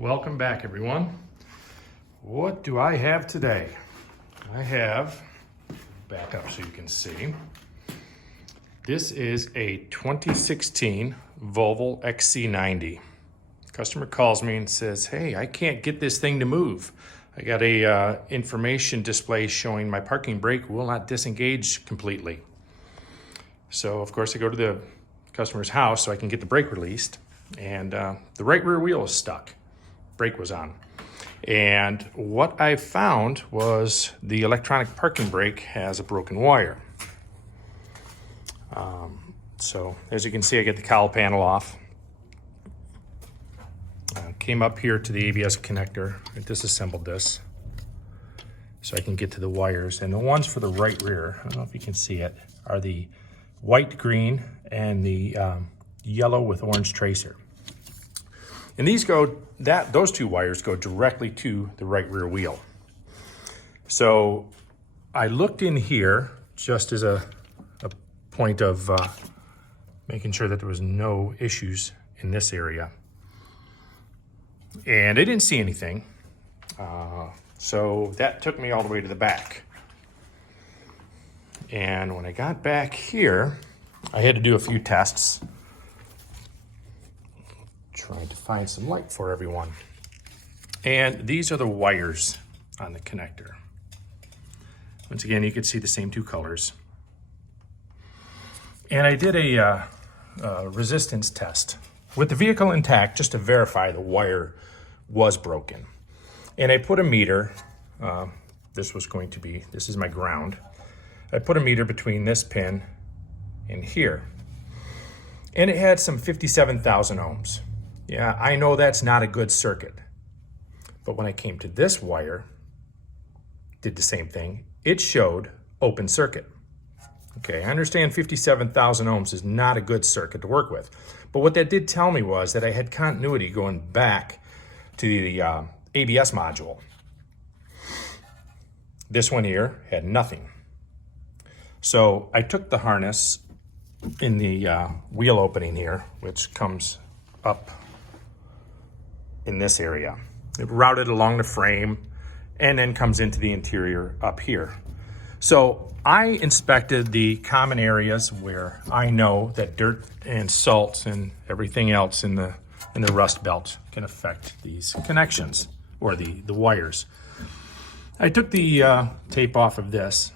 Welcome back, everyone. What do I have today? I have, back up so you can see, this is a 2016 Volvo XC90. Customer calls me and says, hey, I can't get this thing to move. I got a information display showing my parking brake will not disengage completely. So of course I go to the customer's house so I can get the brake released, and the right rear wheel is stuck. Brake was on. And what I found was the electronic parking brake has a broken wire. So as you can see, I get the cowl panel off. Came up here to the ABS connector. I disassembled this so I can get to the wires. And the ones for the right rear, I don't know if you can see it, are the white, green, and the yellow with orange tracer. And those two wires go directly to the right rear wheel. So I looked in here just as a point of making sure that there was no issues in this area. And I didn't see anything. So that took me all the way to the back. And when I got back here, I had to do a few tests. Trying to find some light for everyone. And these are the wires on the connector. Once again, you can see the same two colors. And I did a resistance test with the vehicle intact just to verify the wire was broken. And I put a meter, this is my ground. I put a meter between this pin and here. And it had some 57,000 ohms. Yeah, I know that's not a good circuit. But when I came to this wire, did the same thing. It showed open circuit. Okay, I understand 57,000 ohms is not a good circuit to work with. But what that did tell me was that I had continuity going back to the ABS module. This one here had nothing. So I took the harness in the wheel opening here, which comes up in this area. It routed along the frame and then comes into the interior up here. So I inspected the common areas where I know that dirt and salt and everything else in the rust belt can affect these connections or the wires. I took the tape off of this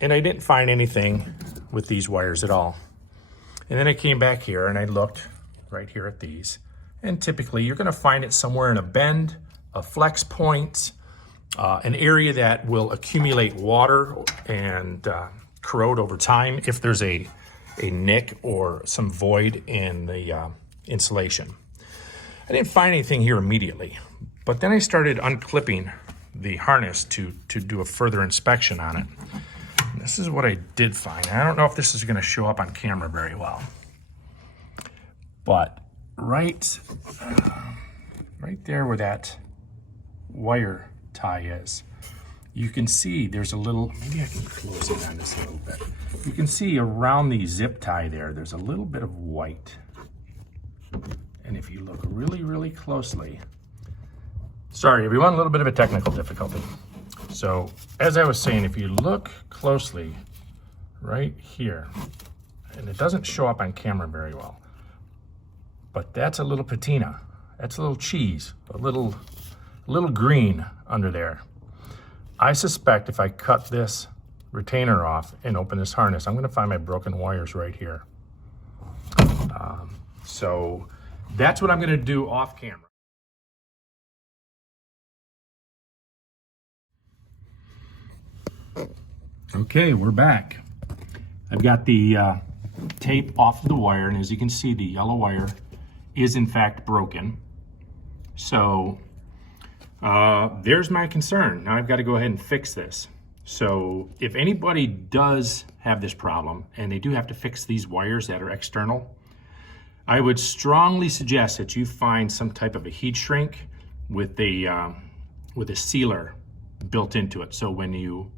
and I didn't find anything with these wires at all. And then I came back here and I looked right here at these. And typically you're gonna find it somewhere in a bend, a flex point, an area that will accumulate water and corrode over time if there's a nick or some void in the insulation. I didn't find anything here immediately, but then I started unclipping the harness to do a further inspection on it. And this is what I did find. I don't know if this is gonna show up on camera very well, but right there where that wire tie is, you can see there's a little, maybe I can close in on this a little bit. You can see around the zip tie there's a little bit of white. And if you look really, really closely, sorry everyone, a little bit of a technical difficulty. So as I was saying, if you look closely right here, and it doesn't show up on camera very well, but that's a little patina. That's a little cheese, a little green under there. I suspect if I cut this retainer off and open this harness, I'm gonna find my broken wires right here. So that's what I'm gonna do off camera. Okay, we're back. I've got the tape off of the wire, and as you can see, the yellow wire is in fact broken. So there's my concern. Now I've got to go ahead and fix this. So if anybody does have this problem and they do have to fix these wires that are external, I would strongly suggest that you find some type of a heat shrink with a sealer built into it. So when you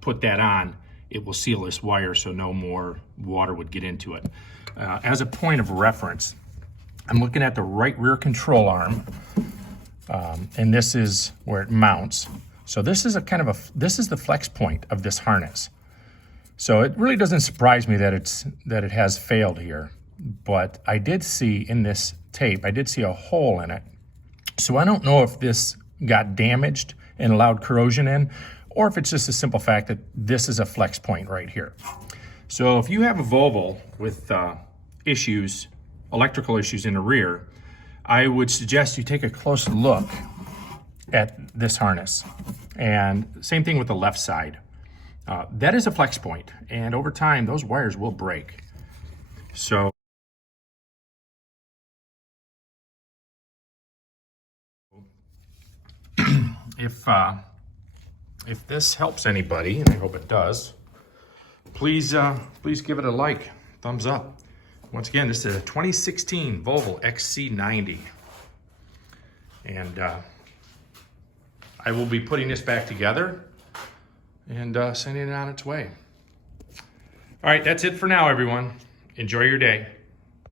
put that on, it will seal this wire so no more water would get into it. As a point of reference, I'm looking at the right rear control arm, and this is where it mounts. So this is this is the flex point of this harness. So it really doesn't surprise me that it has failed here, but I did see in this tape, I did see a hole in it. So I don't know if this got damaged and allowed corrosion in, or if it's just a simple fact that this is a flex point right here. So if you have a Volvo with electrical issues in the rear, I would suggest you take a close look at this harness. And same thing with the left side. That is a flex point, and over time those wires will break. So if this helps anybody, and I hope it does, please give it a like, thumbs up. Once again, this is a 2016 Volvo XC90, and I will be putting this back together and sending it on its way. All right, that's it for now, everyone. Enjoy your day.